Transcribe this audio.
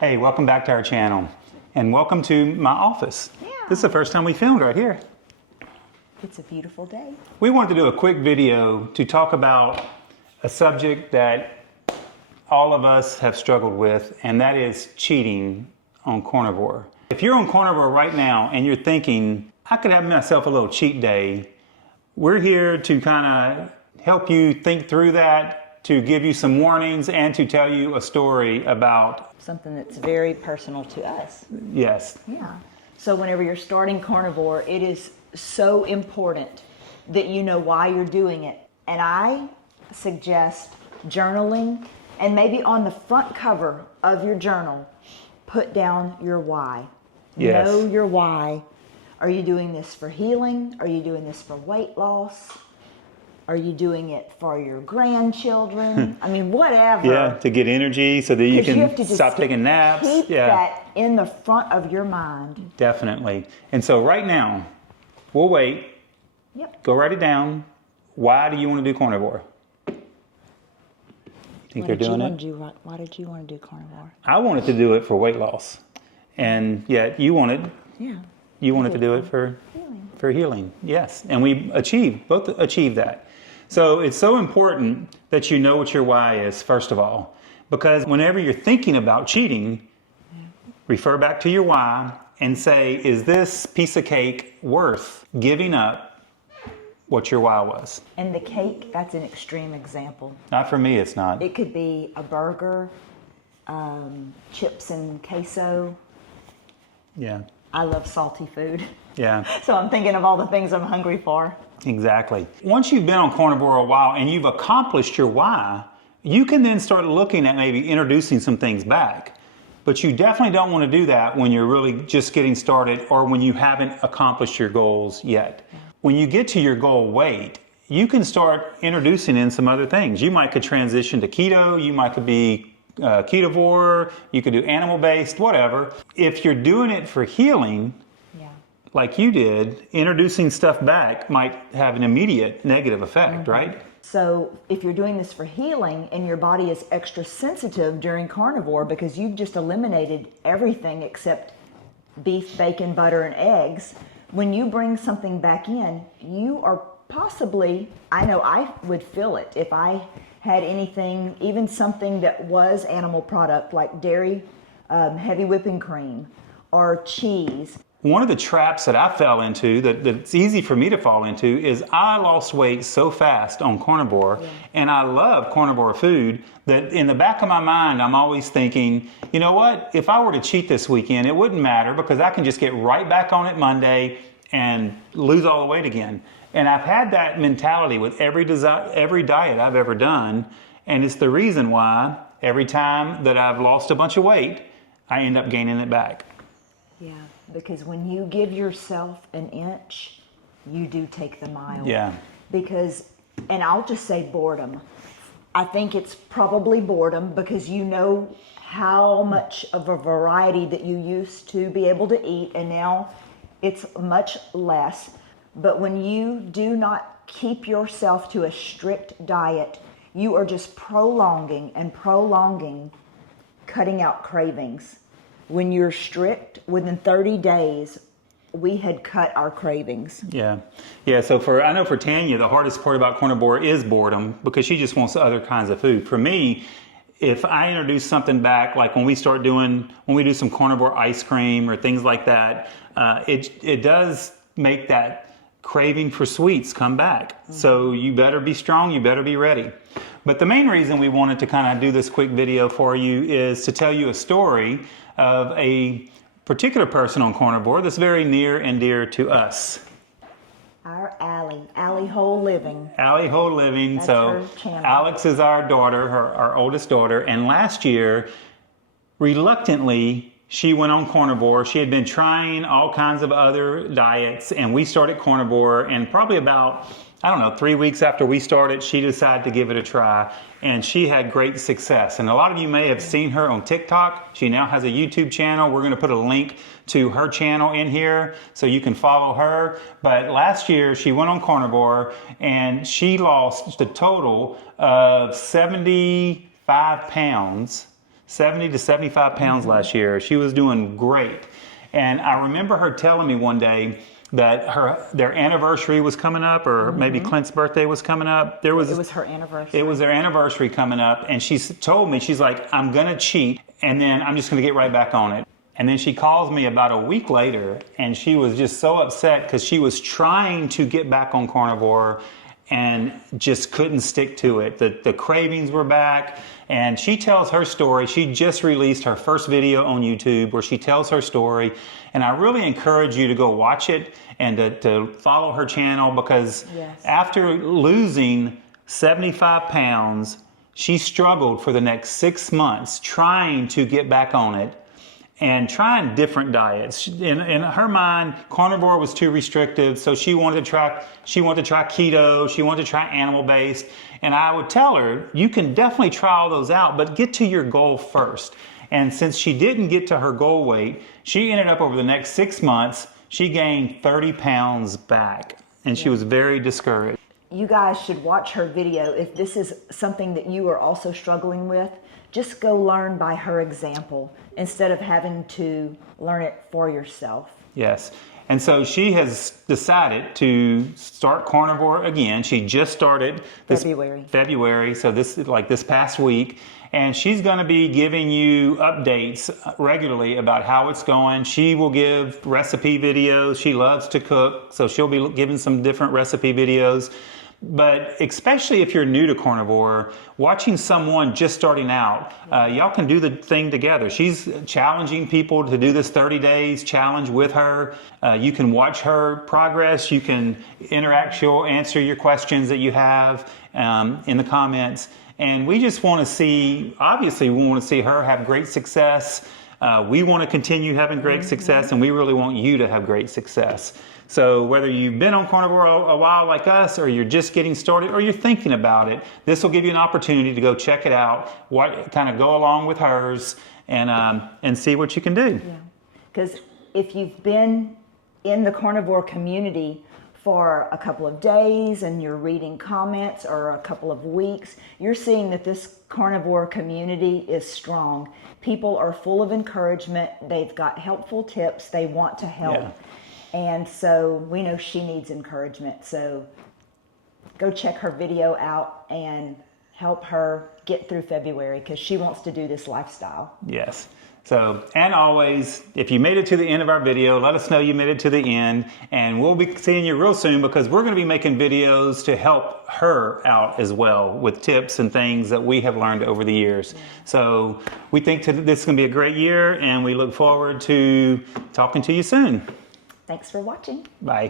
Hey, welcome back to our channel and welcome to my office. Yeah. This is the first time we filmed right here. It's a beautiful day. We wanted to do a quick video to talk about a subject that all of us have struggled with, and that is cheating on Carnivore. If you're on Carnivore right now and you're thinking, I could have myself a little cheat day, we're here to kind of help you think through that, to give you some warnings, and to tell you a story about something that's very personal to us. Yes. Yeah. So whenever you're starting Carnivore, it is so important that you know why you're doing it. And I suggest journaling, and maybe on the front cover of your journal, put down your why. Yes. Know your why. Are you doing this for healing? Are you doing this for weight loss? Are you doing it for your grandchildren? I mean, whatever. Yeah, to get energy so that you have to can just stop taking naps. Keep Yeah, that in the front of your mind. definitely. And so right now, we'll wait. Yep. Go write it down. Why do you want to do Carnivore? You think they're doing it? Why did you want to do Carnivore? I wanted to do it for weight loss. And yet you wanted, you wanted to do it for healing. Yes. And we both achieved that. So it's so important that you know what your why is, first of all, because whenever you're thinking about cheating, refer back to your why and say, is this piece of cake worth giving up what your why was? And the cake, that's an extreme example. Not for me, it's not. It could be a burger, chips and queso. Yeah. I love salty food. Yeah. So I'm thinking of all the things I'm hungry for. Exactly. Once you've been on Carnivore a while and you've accomplished your why, you can then start looking at maybe introducing some things back. But you definitely don't want to do that when you're really just getting started or when you haven't accomplished your goals yet. When you get to your goal weight, you can start introducing in some other things. You might could transition to keto, you might could be ketovore, you could do animal-based, whatever. If you're doing it for healing, like you did, introducing stuff back might have an immediate negative effect, right? So if you're doing this for healing and your body is extra sensitive during Carnivore because you've just eliminated everything except beef, bacon, butter, and eggs, when you bring something back in, you are possibly, I know I would feel it if I had anything, even something that was animal product like dairy, heavy whipping cream, or cheese. One of the traps that I fell into, that's easy for me to fall into, is I lost weight so fast on Carnivore, and I love Carnivore food, that in the back of my mind, I'm always thinking, you know what, if I were to cheat this weekend, it wouldn't matter because I can just get right back on it Monday and lose all the weight again. And I've had that mentality with every diet I've ever done, and it's the reason why every time that I've lost a bunch of weight, I end up gaining it back. Yeah, because when you give yourself an inch, you do take the mile. Yeah. Because, and I'll just say boredom. I think it's probably boredom because you know how much of a variety that you used to be able to eat, and now it's much less. But when you do not keep yourself to a strict diet, you are just prolonging and prolonging cutting out cravings. When you're strict, within 30 days, we had cut our cravings. Yeah. Yeah, so I know for Tanya, the hardest part about Carnivore is boredom because she just wants other kinds of food. For me, if I introduce something back, like when we do some Carnivore ice cream or things like that, it does make that craving for sweets come back. So you better be strong, you better be ready. But the main reason we wanted to kind of do this quick video for you is to tell you a story of a particular person on Carnivore that's very near and dear to us. Our Allie Whole Living. Allie Whole Living. That's so her channel. Alex is our daughter, our oldest daughter, and last year, reluctantly, she went on Carnivore. She had been trying all kinds of other diets, and we started Carnivore, and probably about, 3 weeks after we started, she decided to give it a try, and she had great success. And a lot of you may have seen her on TikTok. She now has a YouTube channel. We're going to put a link to her channel in here so you can follow her. But last year, she went on Carnivore, and she lost a total of 75 pounds 70 to 75 pounds last year. She was doing great. And I remember her telling me one day that their anniversary was coming up, or maybe Clint's birthday was coming up. It was her anniversary. It was their anniversary coming up, and she told me, she's like, I'm gonna cheat, and then I'm just gonna get right back on it. And then she calls me about a week later, and she was just so upset because she was trying to get back on carnivore and just couldn't stick to it. The cravings were back, and she tells her story. She just released her first video on YouTube where she tells her story, and I really encourage you to go watch it and to follow her channel, because after losing 75 pounds, she struggled for the next 6 months trying to get back on it and trying different diets. In her mind, carnivore was too restrictive, so she wanted to try keto, she wanted to try animal-based, and I would tell her, you can definitely try all those out, but get to your goal first. And since she didn't get to her goal weight, she ended up over the next 6 months, she gained 30 pounds back, and she was very discouraged. You guys should watch her video. If this is something that you are also struggling with, just go learn by her example instead of having to learn it for yourself. Yes. And so she has decided to start carnivore again. She just started this February, so this past week. And she's going to be giving you updates regularly about how it's going. She will give recipe videos. She loves to cook, so she'll be giving some different recipe videos. But especially if you're new to carnivore, watching someone just starting out, y'all can do the thing together. She's challenging people to do this 30 days challenge with her. You can watch her progress. You can interact. She'll answer your questions that you have in the comments. And we just want to see, obviously, we want to see her have great success. We want to continue having great success, and we really want you to have great success. So whether you've been on carnivore a while like us, or you're just getting started, or you're thinking about it, this will give you an opportunity to go check it out, kind of go along with hers, and see what you can do. Yeah, because if you've been in the carnivore community for a couple of days and you're reading comments, or a couple of weeks, you're seeing that this carnivore community is strong. People are full of encouragement. They've got helpful tips. They want to help. Yeah. And so we know she needs encouragement. So go check her video out and help her get through February, because she wants to do this lifestyle. Yes. So, and always, if you made it to the end of our video, let us know you made it to the end, and we'll be seeing you real soon, because we're going to be making videos to help her out as well with tips and things that we have learned over the years. So we think this is going to be a great year, and we look forward to talking to you soon. Thanks for watching. Bye.